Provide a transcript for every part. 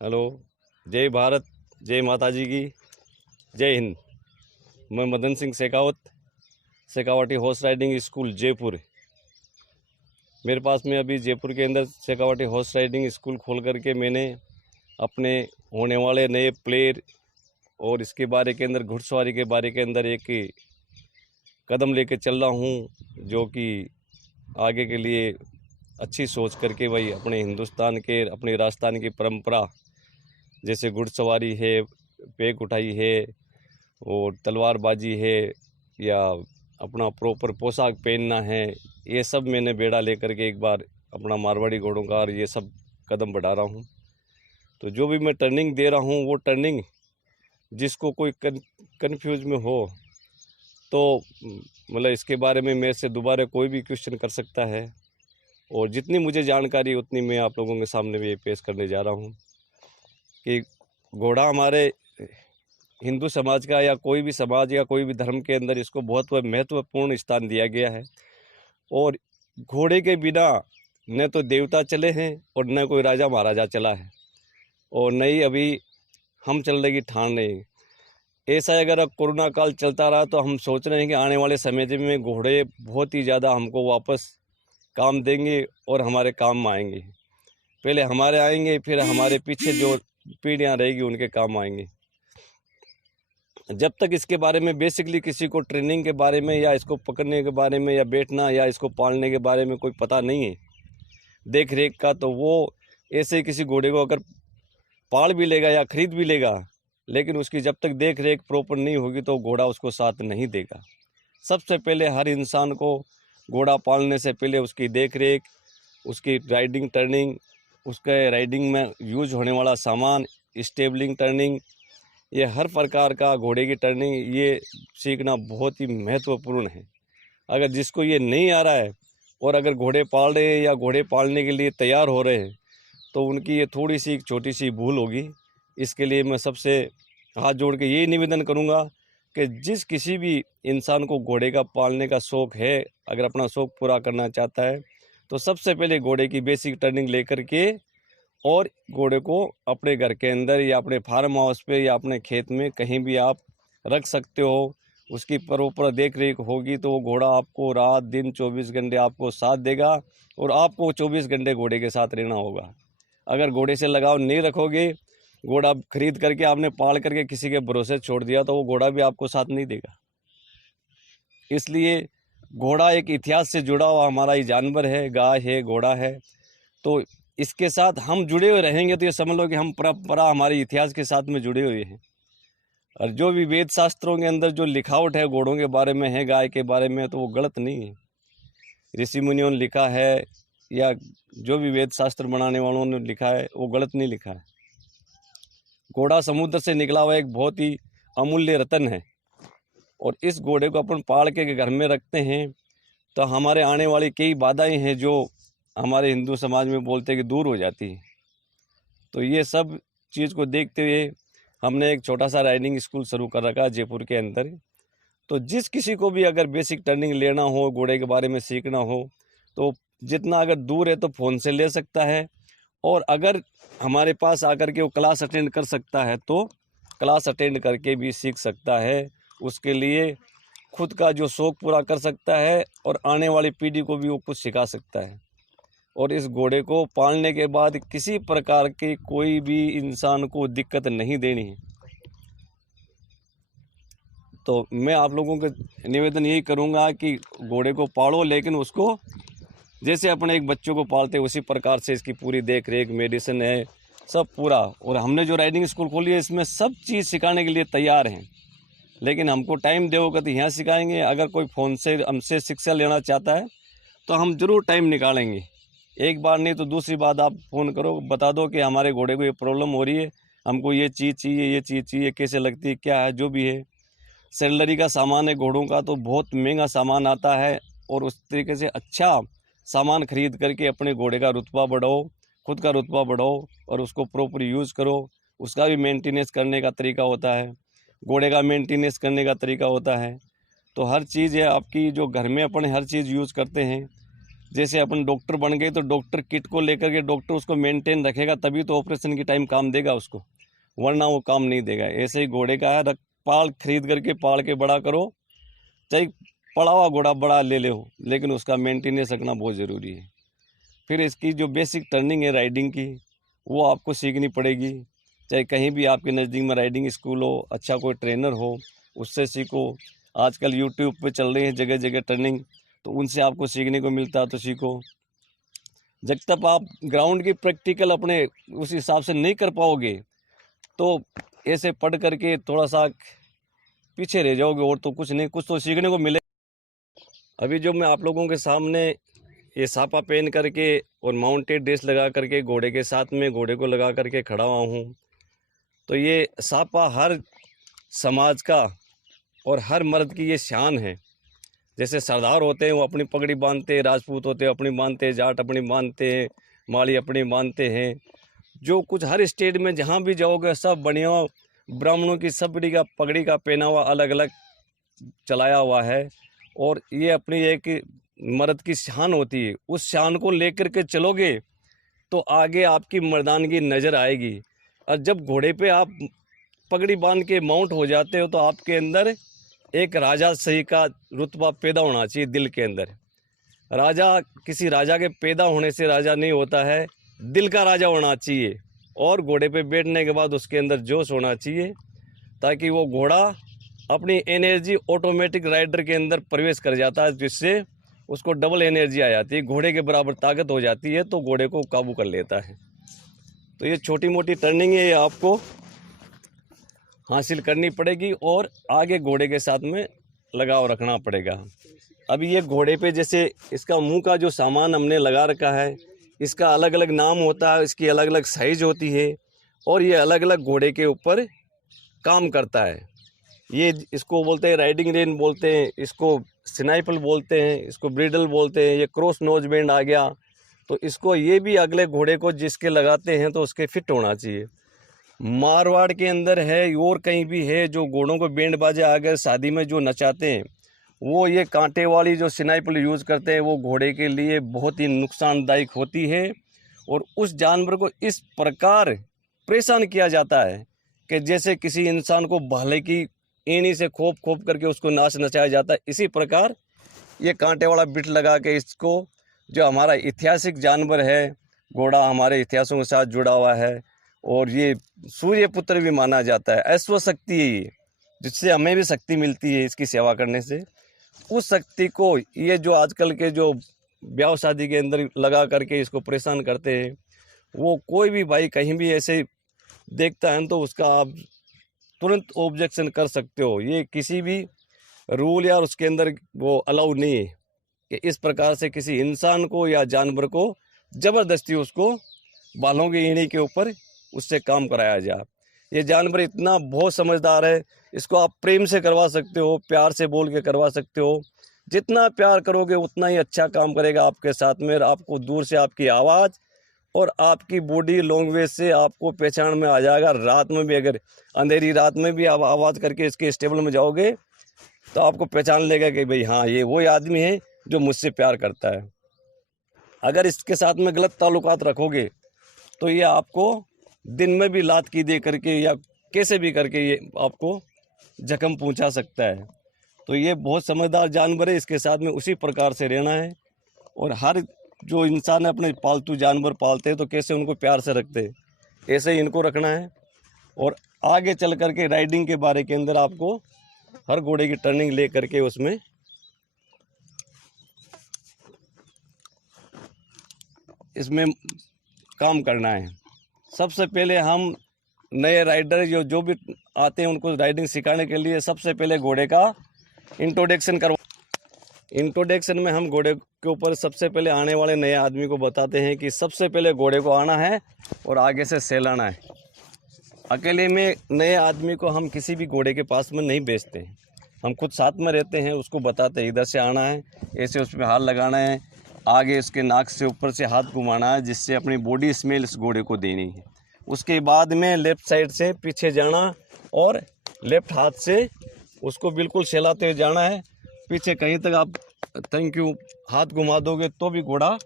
Hello. जय भारत, जय माता जी की, जय हिंद। मैं Madan Singh Shekhawat, Shekhawati horse riding school Jaipur. मेरे पास में अभी जयपुर के अंदर शेखावटी हॉर्स राइडिंग स्कूल खोल करके मैंने अपने होने वाले नए प्लेयर और इसके बारे के अंदर घुड़सवारी के बारे के अंदर एक कदम लेके चल रहा हूँ, जो कि आगे के लिए अच्छी सोच करके भाई अपने हिंदुस्तान के, अपने राजस्थान की परंपरा जैसे घुड़सवारी है, पेक उठाई है और तलवारबाजी है, या अपना प्रॉपर पोशाक पहनना है, ये सब मैंने बेड़ा लेकर के एक बार अपना मारवाड़ी घोड़ों का ये सब कदम बढ़ा रहा हूँ। तो जो भी मैं टर्निंग दे रहा हूँ, वो टर्निंग जिसको कोई कन्फ्यूज में हो तो मतलब इसके बारे में मेरे से दोबारा कोई भी क्वेश्चन कर सकता है, और जितनी मुझे जानकारी उतनी मैं आप लोगों के सामने भी पेश करने जा रहा हूँ कि घोड़ा हमारे हिंदू समाज का या कोई भी समाज या कोई भी धर्म के अंदर इसको बहुत महत्वपूर्ण स्थान दिया गया है। और घोड़े के बिना न तो देवता चले हैं और न कोई राजा महाराजा चला है, और न ही अभी हम चल रहे की ठान नहीं। ऐसा अगर अब कोरोना काल चलता रहा तो हम सोच रहे हैं कि आने वाले समय में घोड़े बहुत ही ज़्यादा हमको वापस काम देंगे और हमारे काम में आएंगे। पहले हमारे आएंगे, फिर हमारे पीछे जो पीढ़ियाँ रहेगी उनके काम आएंगे। जब तक इसके बारे में बेसिकली किसी को ट्रेनिंग के बारे में या इसको पकड़ने के बारे में या बैठना या इसको पालने के बारे में कोई पता नहीं है, देख रेख का, तो वो ऐसे ही किसी घोड़े को अगर पाल भी लेगा या खरीद भी लेगा, लेकिन उसकी जब तक देख रेख प्रॉपर नहीं होगी तो घोड़ा उसको साथ नहीं देगा। सबसे पहले हर इंसान को घोड़ा पालने से पहले उसकी देख रेख, उसकी राइडिंग टर्निंग, उसके राइडिंग में यूज होने वाला सामान, स्टेबलिंग टर्निंग, ये हर प्रकार का घोड़े की टर्निंग ये सीखना बहुत ही महत्वपूर्ण है। अगर जिसको ये नहीं आ रहा है और अगर घोड़े पाल रहे हैं या घोड़े पालने के लिए तैयार हो रहे हैं, तो उनकी ये थोड़ी सी छोटी सी भूल होगी। इसके लिए मैं सबसे हाथ जोड़ के यही निवेदन करूंगा कि जिस किसी भी इंसान को घोड़े का पालने का शौक़ है, अगर अपना शौक़ पूरा करना चाहता है, तो सबसे पहले घोड़े की बेसिक टर्निंग लेकर के और घोड़े को अपने घर के अंदर या अपने फार्म हाउस पे या अपने खेत में कहीं भी आप रख सकते हो। उसकी प्रॉपर देख रेख होगी तो वो घोड़ा आपको रात दिन 24 घंटे आपको साथ देगा, और आपको 24 घंटे घोड़े के साथ रहना होगा। अगर घोड़े से लगाव नहीं रखोगे, घोड़ा खरीद करके आपने पाल करके किसी के भरोसे छोड़ दिया, तो वो घोड़ा भी आपको साथ नहीं देगा। इसलिए घोड़ा एक इतिहास से जुड़ा हुआ हमारा ही जानवर है, गाय है, घोड़ा है। तो इसके साथ हम जुड़े हुए रहेंगे तो ये समझ लो कि हम परंपरा हमारे इतिहास के साथ में जुड़े हुए हैं। और जो भी वेद शास्त्रों के अंदर जो लिखावट है घोड़ों के बारे में है, गाय के बारे में, तो वो गलत नहीं है। ऋषि मुनियों ने लिखा है या जो भी वेद शास्त्र बनाने वालों ने लिखा है वो गलत नहीं लिखा है। घोड़ा समुद्र से निकला हुआ एक बहुत ही अमूल्य रतन है, और इस घोड़े को अपन पाल के घर में रखते हैं तो हमारे आने वाली कई बाधाएं हैं जो हमारे हिंदू समाज में बोलते हैं कि दूर हो जाती है। तो ये सब चीज़ को देखते हुए हमने एक छोटा सा राइडिंग स्कूल शुरू कर रखा है जयपुर के अंदर। तो जिस किसी को भी अगर बेसिक टर्निंग लेना हो, घोड़े के बारे में सीखना हो, तो जितना अगर दूर है तो फ़ोन से ले सकता है, और अगर हमारे पास आकर के वो क्लास अटेंड कर सकता है तो क्लास अटेंड करके भी सीख सकता है। उसके लिए खुद का जो शौक़ पूरा कर सकता है और आने वाली पीढ़ी को भी वो कुछ सिखा सकता है। और इस घोड़े को पालने के बाद किसी प्रकार की कोई भी इंसान को दिक्कत नहीं देनी है। तो मैं आप लोगों को निवेदन यही करूंगा कि घोड़े को पालो, लेकिन उसको जैसे अपने एक बच्चों को पालते उसी प्रकार से इसकी पूरी देख रेख, मेडिसिन है, सब पूरा। और हमने जो राइडिंग स्कूल खोली है इसमें सब चीज़ सिखाने के लिए तैयार हैं, लेकिन हमको टाइम दोगे तो यहाँ सिखाएंगे। अगर कोई फ़ोन से हमसे शिक्षा लेना चाहता है तो हम ज़रूर टाइम निकालेंगे। एक बार नहीं तो दूसरी बात आप फ़ोन करो, बता दो कि हमारे घोड़े को ये प्रॉब्लम हो रही है, हमको ये चीज़ चाहिए, ये चीज़ चाहिए, कैसे लगती है, क्या है, जो भी है। सेलरी का सामान है घोड़ों का तो बहुत महंगा सामान आता है, और उस तरीके से अच्छा सामान खरीद करके अपने घोड़े का रुतबा बढ़ाओ, खुद का रुतबा बढ़ाओ, और उसको प्रॉपर यूज़ करो। उसका भी मेंटेनेंस करने का तरीका होता है, घोड़े का मेंटेनेंस करने का तरीका होता है। तो हर चीज़ है आपकी जो घर में अपन हर चीज़ यूज़ करते हैं, जैसे अपन डॉक्टर बन गए तो डॉक्टर किट को लेकर के डॉक्टर उसको मेंटेन रखेगा, तभी तो ऑपरेशन की टाइम काम देगा उसको, वरना वो काम नहीं देगा। ऐसे ही घोड़े का है, पाल खरीद करके पाल के बड़ा करो, चाहे पड़ा हुआ घोड़ा बड़ा ले ले हो, लेकिन उसका मेंटेनेंस रखना बहुत ज़रूरी है। फिर इसकी जो बेसिक टर्निंग है राइडिंग की, वो आपको सीखनी पड़ेगी। चाहे कहीं भी आपके नज़दीक में राइडिंग स्कूल हो, अच्छा कोई ट्रेनर हो, उससे सीखो। आजकल यूट्यूब पे चल रही है जगह जगह टर्निंग, तो उनसे आपको सीखने को मिलता है, तो सीखो। जब तक आप ग्राउंड की प्रैक्टिकल अपने उस हिसाब से नहीं कर पाओगे, तो ऐसे पढ़ करके थोड़ा सा पीछे रह जाओगे, और तो कुछ नहीं, कुछ तो सीखने को मिले। अभी जो मैं आप लोगों के सामने ये सापा पहन करके और माउंटेड ड्रेस लगा करके घोड़े के साथ में घोड़े को लगा करके खड़ा हुआ हूँ, तो ये सापा हर समाज का और हर मर्द की ये शान है। जैसे सरदार होते हैं वो अपनी पगड़ी बांधते हैं, राजपूत होते हैं अपनी बांधते हैं, जाट अपनी बांधते हैं, माली अपनी बांधते हैं। जो कुछ हर स्टेट में जहाँ भी जाओगे सब बढ़िया ब्राह्मणों की सबड़ी का पगड़ी का पहनावा अलग अलग चलाया हुआ है, और ये अपनी एक मर्द की शान होती है। उस शान को लेकर के चलोगे तो आगे आपकी मर्दानगी नज़र आएगी। और जब घोड़े पे आप पगड़ी बांध के माउंट हो जाते हो, तो आपके अंदर एक राजा सही का रुतबा पैदा होना चाहिए दिल के अंदर। राजा किसी राजा के पैदा होने से राजा नहीं होता है, दिल का राजा होना चाहिए। और घोड़े पे बैठने के बाद उसके अंदर जोश होना चाहिए, ताकि वो घोड़ा अपनी एनर्जी ऑटोमेटिक राइडर के अंदर प्रवेश कर जाता है, जिससे उसको डबल एनर्जी आ जाती है, घोड़े के बराबर ताकत हो जाती है, तो घोड़े को काबू कर लेता है। तो ये छोटी मोटी टर्निंग है, ये आपको हासिल करनी पड़ेगी और आगे घोड़े के साथ में लगाव रखना पड़ेगा। अभी ये घोड़े पे जैसे इसका मुंह का जो सामान हमने लगा रखा है, इसका अलग अलग नाम होता है, इसकी अलग अलग साइज होती है, और ये अलग अलग घोड़े के ऊपर काम करता है। ये इसको बोलते हैं राइडिंग रेन बोलते हैं, इसको स्नाइपल बोलते हैं, इसको ब्रिडल बोलते हैं। ये क्रॉस नोज बैंड आ गया, तो इसको ये भी अगले घोड़े को जिसके लगाते हैं तो उसके फिट होना चाहिए। मारवाड़ के अंदर है और कहीं भी है, जो घोड़ों को बैंड बाजा अगर शादी में जो नचाते हैं, वो ये कांटे वाली जो स्नाइपल यूज़ करते हैं, वो घोड़े के लिए बहुत ही नुकसानदायक होती है। और उस जानवर को इस प्रकार परेशान किया जाता है कि जैसे किसी इंसान को भाले की एनी से खोप खोप करके उसको नाच नचाया जाता है। इसी प्रकार ये कांटे वाला बिट लगा के इसको, जो हमारा ऐतिहासिक जानवर है घोड़ा, हमारे इतिहासों के साथ जुड़ा हुआ है, और ये सूर्य पुत्र भी माना जाता है। अश्व शक्ति है ये, जिससे हमें भी शक्ति मिलती है इसकी सेवा करने से। उस शक्ति को ये जो आजकल के जो ब्याह शादी के अंदर लगा करके इसको परेशान करते हैं, वो कोई भी भाई कहीं भी ऐसे देखता है तो उसका आप तुरंत ऑब्जेक्शन कर सकते हो। ये किसी भी रूल या उसके अंदर वो अलाउ नहीं है कि इस प्रकार से किसी इंसान को या जानवर को ज़बरदस्ती उसको बालों की एड़ी के ऊपर उससे काम कराया जाए। ये जानवर इतना बहुत समझदार है, इसको आप प्रेम से करवा सकते हो, प्यार से बोल के करवा सकते हो। जितना प्यार करोगे उतना ही अच्छा काम करेगा आपके साथ में। आपको दूर से आपकी आवाज़ और आपकी बॉडी लैंग्वेज से आपको पहचान में आ जाएगा। रात में भी, अगर अंधेरी रात में भी आप आवाज़ करके इसके स्टेबल में जाओगे तो आपको पहचान लेगा कि भाई हाँ, ये वही आदमी है जो मुझसे प्यार करता है। अगर इसके साथ में गलत ताल्लुकात रखोगे तो ये आपको दिन में भी लात की दे करके या कैसे भी करके ये आपको जख्म पहुंचा सकता है। तो ये बहुत समझदार जानवर है, इसके साथ में उसी प्रकार से रहना है। और हर जो इंसान अपने पालतू जानवर पालते हैं तो कैसे उनको प्यार से रखते हैं, ऐसे ही इनको रखना है। और आगे चल करके राइडिंग के बारे के अंदर आपको हर घोड़े की टर्निंग ले करके उसमें इसमें काम करना है। सबसे पहले हम नए राइडर जो भी आते हैं उनको राइडिंग सिखाने के लिए सबसे पहले घोड़े का इंट्रोडक्शन में हम घोड़े के ऊपर सबसे पहले आने वाले नए आदमी को बताते हैं कि सबसे पहले घोड़े को आना है और आगे से सहलाना है। अकेले में नए आदमी को हम किसी भी घोड़े के पास में नहीं बेचते, हम खुद साथ में रहते हैं, उसको बताते हैं इधर से आना है, ऐसे उसमें हाथ लगाना है, आगे उसके नाक से ऊपर से हाथ घुमाना है, जिससे अपनी बॉडी स्मेल इस घोड़े को देनी है। उसके बाद में लेफ़्ट साइड से पीछे जाना और लेफ़्ट हाथ से उसको बिल्कुल सहलाते हुए जाना है। पीछे कहीं तक आप थैंक यू हाथ घुमा दोगे तो भी घोड़ा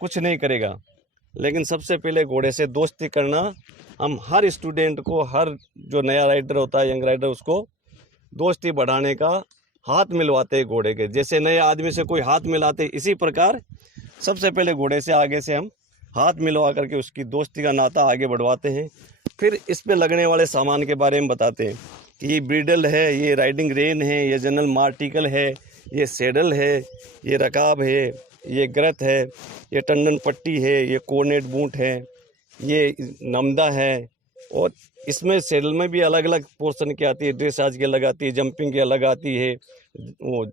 कुछ नहीं करेगा। लेकिन सबसे पहले घोड़े से दोस्ती करना हम हर स्टूडेंट को, हर जो नया राइडर होता है, यंग राइडर, उसको दोस्ती बढ़ाने का हाथ मिलवाते हैं घोड़े के। जैसे नए आदमी से कोई हाथ मिलाते, इसी प्रकार सबसे पहले घोड़े से आगे से हम हाथ मिलवा करके उसकी दोस्ती का नाता आगे बढ़वाते हैं। फिर इस पे लगने वाले सामान के बारे में बताते हैं कि ये ब्रिडल है, ये राइडिंग रेन है, ये जनरल मार्टिकल है, ये सैडल है, ये रकाब है, ये ग्रत है, ये टंडन पट्टी है, ये कोर्नेट बूट है, ये नमदा है। और इसमें सैडल में भी अलग अलग पोर्शन की आती है, ड्रेसाज की अलग आती है, जंपिंग की अलग आती है, वो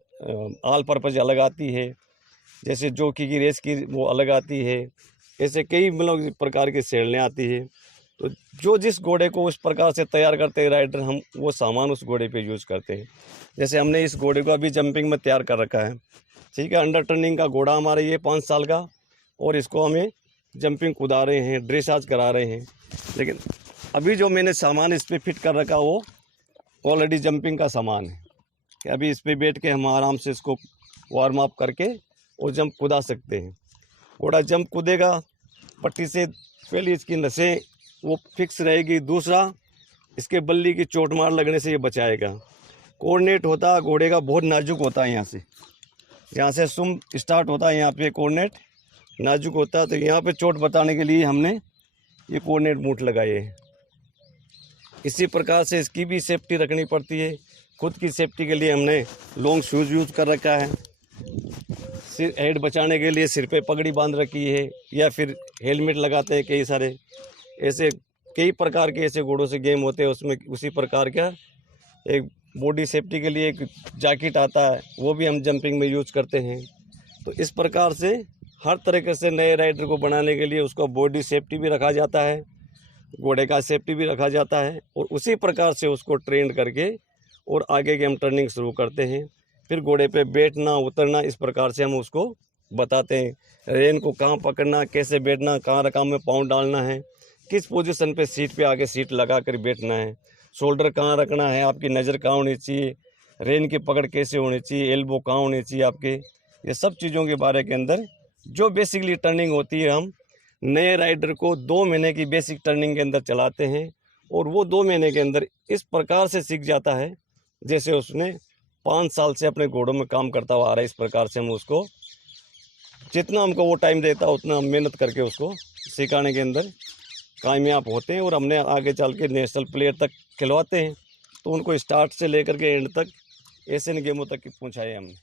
ऑल पर्पज अलग आती है, जैसे जॉकी की रेस की वो अलग आती है। ऐसे कई मतलब प्रकार की सैडलें आती है। तो जो जिस घोड़े को उस प्रकार से तैयार करते हैं राइडर, हम वो सामान उस घोड़े पे यूज़ करते हैं। जैसे हमने इस घोड़े को अभी जंपिंग में तैयार कर रखा है, ठीक है। अंडर टर्निंग का घोड़ा हमारा ये 5 साल का, और इसको हमें जंपिंग कुदा रहे हैं, ड्रेसाज करा रहे हैं। लेकिन अभी जो मैंने सामान इस पर फिट कर रखा वो ऑलरेडी जंपिंग का सामान है कि अभी इस पर बैठ के हम आराम से इसको वार्म अप करके और जंप कुदा सकते हैं। घोड़ा जंप कूदेगा, पट्टी से पहले इसकी नसें वो फिक्स रहेगी, दूसरा इसके बल्ली की चोट मार लगने से ये बचाएगा। कोऑर्डिनेट होता घोड़े का बहुत नाजुक होता है, यहाँ से सुम स्टार्ट होता है, यहाँ पे कोऑर्डिनेट नाजुक होता है। तो यहाँ पे चोट बताने के लिए हमने ये कोऑर्डिनेट बूट लगाए हैं। इसी प्रकार से इसकी भी सेफ्टी रखनी पड़ती है। खुद की सेफ्टी के लिए हमने लॉन्ग शूज़ यूज़ कर रखा है, सिर हेड बचाने के लिए सिर पे पगड़ी बांध रखी है, या फिर हेलमेट लगाते हैं। कई सारे ऐसे कई प्रकार के ऐसे घोड़ों से गेम होते हैं, उसमें उसी प्रकार का एक बॉडी सेफ्टी के लिए एक जैकेट आता है, वो भी हम जंपिंग में यूज़ करते हैं। तो इस प्रकार से हर तरीके से नए राइडर को बनाने के लिए उसको बॉडी सेफ्टी भी रखा जाता है, घोड़े का सेफ्टी भी रखा जाता है, और उसी प्रकार से उसको ट्रेन करके और आगे की हम टर्निंग शुरू करते हैं। फिर घोड़े पे बैठना उतरना इस प्रकार से हम उसको बताते हैं। रेन को कहाँ पकड़ना, कैसे बैठना, कहाँ रकाम में पाँव डालना है, किस पोजीशन पे सीट पे आके सीट लगा कर बैठना है, शोल्डर कहाँ रखना है, आपकी नज़र कहाँ होनी चाहिए, रेन की पकड़ कैसे होनी चाहिए, एल्बो कहाँ होनी चाहिए आपके, ये सब चीज़ों के बारे के अंदर जो बेसिकली टर्निंग होती है, हम नए राइडर को 2 महीने की बेसिक टर्निंग के अंदर चलाते हैं। और वो 2 महीने के अंदर इस प्रकार से सीख जाता है जैसे उसने 5 साल से अपने घोड़ों में काम करता हुआ आ रहा है। इस प्रकार से हम उसको जितना हमको वो टाइम देता है उतना हम मेहनत करके उसको सिखाने के अंदर कामयाब होते हैं। और हमने आगे चल के नेशनल प्लेयर तक खिलवाते हैं। तो उनको स्टार्ट से लेकर के एंड तक एशियन गेमों तक पहुँचाए हमने।